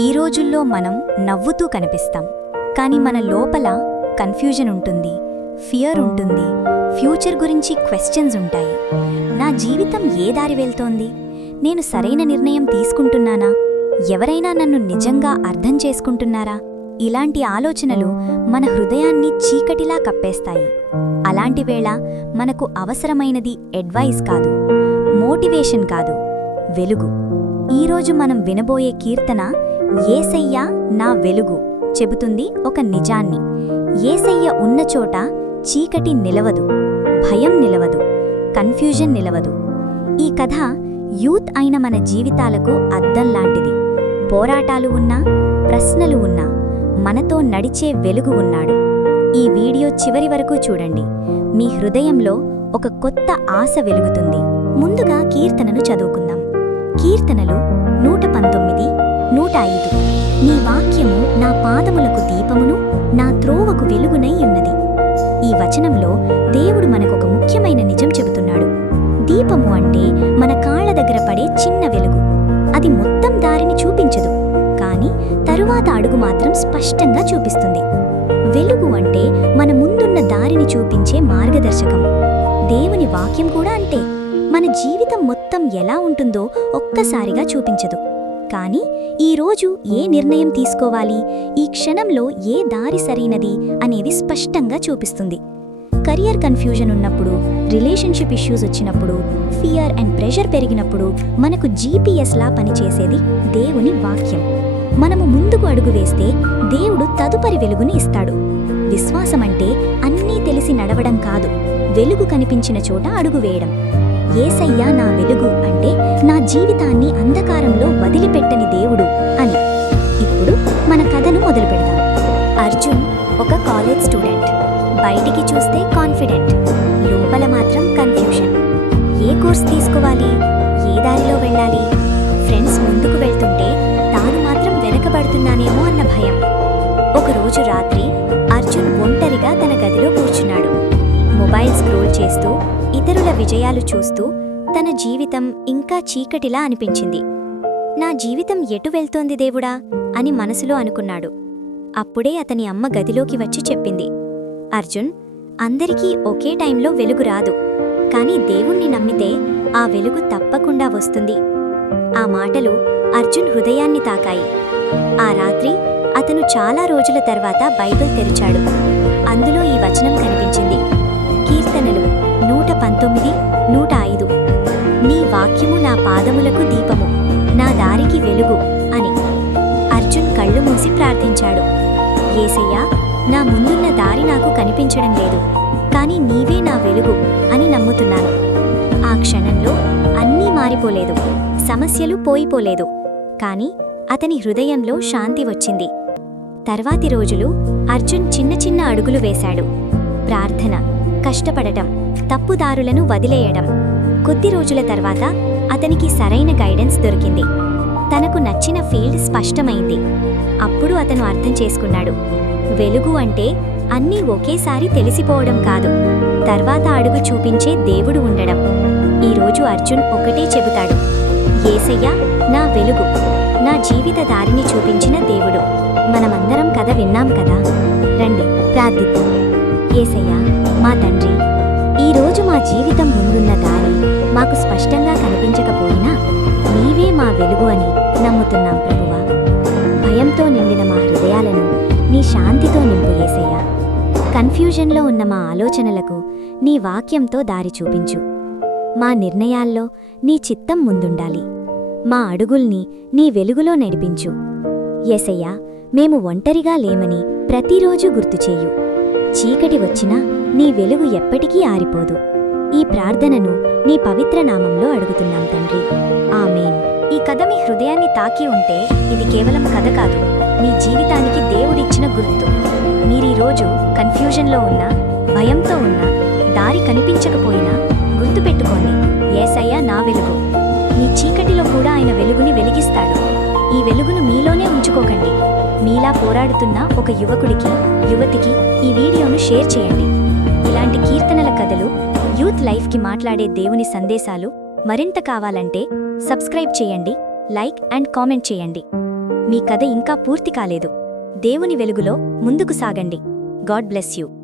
ఈ రోజుల్లో మనం నవ్వుతూ కనిపిస్తాం, కానీ మన లోపల కన్ఫ్యూజన్ ఉంటుంది, ఫియర్ ఉంటుంది, ఫ్యూచర్ గురించి క్వశ్చన్స్ ఉంటాయి. నా జీవితం ఏ దారి వెళ్తోంది? నేను సరైన నిర్ణయం తీసుకుంటున్నానా? ఎవరైనా నన్ను నిజంగా అర్థం చేసుకుంటున్నారా? ఇలాంటి ఆలోచనలు మన హృదయాన్ని చీకటిలా కప్పేస్తాయి. అలాంటి వేళ మనకు అవసరమైనది అడ్వైస్ కాదు, మోటివేషన్ కాదు, వెలుగు. ఈరోజు మనం వినబోయే కీర్తన యేసయ్యా నా వెలుగు చెబుతుంది ఒక నిజాన్ని. యేసయ్య ఉన్న చోట చీకటి నిలవదు, భయం నిలవదు, కన్ఫ్యూజన్ నిలవదు. ఈ కథ యూత్ అయిన మన జీవితాలకు అద్దం లాంటిది. పోరాటాలు ఉన్నా, ప్రశ్నలు ఉన్నా, మనతో నడిచే వెలుగు ఉన్నాడు. ఈ వీడియో చివరి వరకు చూడండి. మీ హృదయంలో ఒక కొత్త ఆశ వెలుగుతుంది. ముందుగా కీర్తనను చదువుకుందాం. కీర్తనలు 119, 105. నీ వాక్యము నా పాదములకు దీపమును, నా త్రోవకు వెలుగునై ఉన్నది. ఈ వచనంలో దేవుడు మనకొక ముఖ్యమైన నిజం చెబుతున్నాడు. దీపము అంటే మన కాళ్ల దగ్గర పడే చిన్న వెలుగు. అది మొత్తం దారిని చూపించదు, కానీ తరువాత అడుగు మాత్రం స్పష్టంగా చూపిస్తుంది. వెలుగు అంటే మన ముందున్న దారిని చూపించే మార్గదర్శకం. దేవుని వాక్యం కూడా అంతే. మన జీవితం మొత్తం ఎలా ఉంటుందో ఒక్కసారిగా చూపించదు, కానీ ఈరోజు ఏ నిర్ణయం తీసుకోవాలి, ఈ క్షణంలో ఏ దారి సరైనది అనేది స్పష్టంగా చూపిస్తుంది. కెరియర్ కన్ఫ్యూజన్ ఉన్నప్పుడు, రిలేషన్షిప్ ఇష్యూస్ వచ్చినప్పుడు, ఫియర్ అండ్ ప్రెషర్ పెరిగినప్పుడు మనకు జీపీఎస్లా పనిచేసేది దేవుని వాక్యం. మనము ముందుకు అడుగు వేస్తే దేవుడు తదుపరి వెలుగుని ఇస్తాడు. విశ్వాసమంటే అన్నీ తెలిసి నడవడం కాదు, వెలుగు కనిపించిన చోట అడుగు వేయడం. యేసయ్యా నా వెలుగు అంటే నా జీవితాన్ని అంధకారంలో వదిలిపెట్టని దేవుడు అని. ఇప్పుడు మన కథను మొదలు పెడదాం. అర్జున్ ఒక కాలేజ్ స్టూడెంట్. బయటికి చూస్తే కాన్ఫిడెంట్, లోపల మాత్రం కన్ఫ్యూషన్. ఏ కోర్స్ తీసుకోవాలి, ఏ దారిలో వెళ్ళాలి? ఫ్రెండ్స్ ముందుకు వెళ్తుంటే తాను మాత్రం వెనకబడుతున్నానేమో అన్న భయం. ఒకరోజు రాత్రి అర్జున్ ఒంటరిగా తన గదిలో కూర్చున్నాడు. మొబైల్ స్క్రోల్ చేస్తూ, ఇతరుల విజయాలు చూస్తూ తన జీవితం ఇంకా చీకటిలా అనిపించింది. నా జీవితం ఎటు వెళ్తోంది దేవుడా అని మనసులో అనుకున్నాడు. అప్పుడే అతని అమ్మ గదిలోకి వచ్చి చెప్పింది, అర్జున్, అందరికీ ఒకే టైంలో వెలుగు రాదు, కానీ దేవుణ్ణి నమ్మితే ఆ వెలుగు తప్పకుండా వస్తుంది. ఆ మాటలు అర్జున్ హృదయాన్ని తాకాయి. ఆ రాత్రి అతను చాలా రోజుల తర్వాత బైబిల్ తెరిచాడు. అందులో ఈ వచనం కనిపించింది. కీర్తనలు 119, 105. నీ వాక్యము నా పాదములకు దీపము, నా దారికి వెలుగు అని. అర్జున్ కళ్ళు మూసి ప్రార్థించాడు. యేసయ్యా, నా ముందున్న దారి నాకు కనిపించడం లేదు, కానీ నీవే నా వెలుగు అని నమ్ముతున్నాను. ఆ క్షణంలో అన్నీ మారిపోలేదు, సమస్యలు పోయిపోలేదు, కానీ అతని హృదయంలో శాంతి వచ్చింది. తర్వాతి రోజులు అర్జున్ చిన్న చిన్న అడుగులు వేశాడు. ప్రార్థన, కష్టపడటం, తప్పుదారులను వదిలేయడం. కొద్ది రోజుల తర్వాత అతనికి సరైన గైడెన్స్ దొరికింది. తనకు నచ్చిన ఫీల్డ్ స్పష్టమైంది. అప్పుడు అతను అర్థం చేసుకున్నాడు, వెలుగు అంటే అన్నీ ఒకేసారి తెలిసిపోవడం కాదు, తర్వాత అడుగు చూపించే దేవుడు ఉండడం. ఈరోజు అర్జున్ ఒకటే చెబుతాడు, యేసయ్యా నా వెలుగు, నా జీవిత దారిని చూపించిన దేవుడు. మనమందరం కథ విన్నాం కదా, రండి ప్రార్థిద్దాం. యేసయ్యా మా తండ్రి, ఈరోజు మా జీవితం ముందున్న దారి మాకు స్పష్టంగా కనిపించకపోయినా నీవే మా వెలుగు అని నమ్ముతున్నాం ప్రభువా. భయంతో నిండిన మా హృదయాలను నీ శాంతితో నింపు యేసయ్యా. కన్ఫ్యూజన్లో ఉన్న మా ఆలోచనలకు నీ వాక్యంతో దారి చూపించు. మా నిర్ణయాల్లో నీ చిత్తం ముందుండాలి. మా అడుగుల్ని నీ వెలుగులో నడిపించు. యేసయ్యా, మేము ఒంటరిగా లేమని ప్రతిరోజు గుర్తుచేయు. చీకటి వచ్చినా నీ వెలుగు ఎప్పటికీ ఆరిపోదు. ఈ ప్రార్థనను నీ పవిత్ర నామంలో అడుగుతున్నాం తండ్రి, ఆమేన్. ఈ కథ మీ హృదయాన్ని తాకి ఉంటే ఇది కేవలం కథ కాదు, మీ జీవితానికి దేవుడిచ్చిన గుర్తు. మీరీరోజు కన్ఫ్యూజన్లో ఉన్నా, భయంతో ఉన్నా, దారి కనిపించకపోయినా గుర్తుపెట్టుకోండి, యేసయ్య నా వెలుగు. మీ చీకటిలో కూడా ఆయన వెలుగుని వెలిగిస్తాడు. ఈ వెలుగును మీలోనే ఉంచుకోకండి. మీలా పోరాడుతున్న ఒక యువకుడికి, యువతికి ఈ వీడియోను షేర్ చేయండి. ఇలాంటి కీర్తనల కథలు, యూత్ లైఫ్కి మాట్లాడే దేవుని సందేశాలు మరింత కావాలంటే సబ్స్క్రైబ్ చేయండి, లైక్ అండ్ కామెంట్ చేయండి. మీ కథ ఇంకా పూర్తి కాలేదు. దేవుని వెలుగులో ముందుకు సాగండి. God bless you.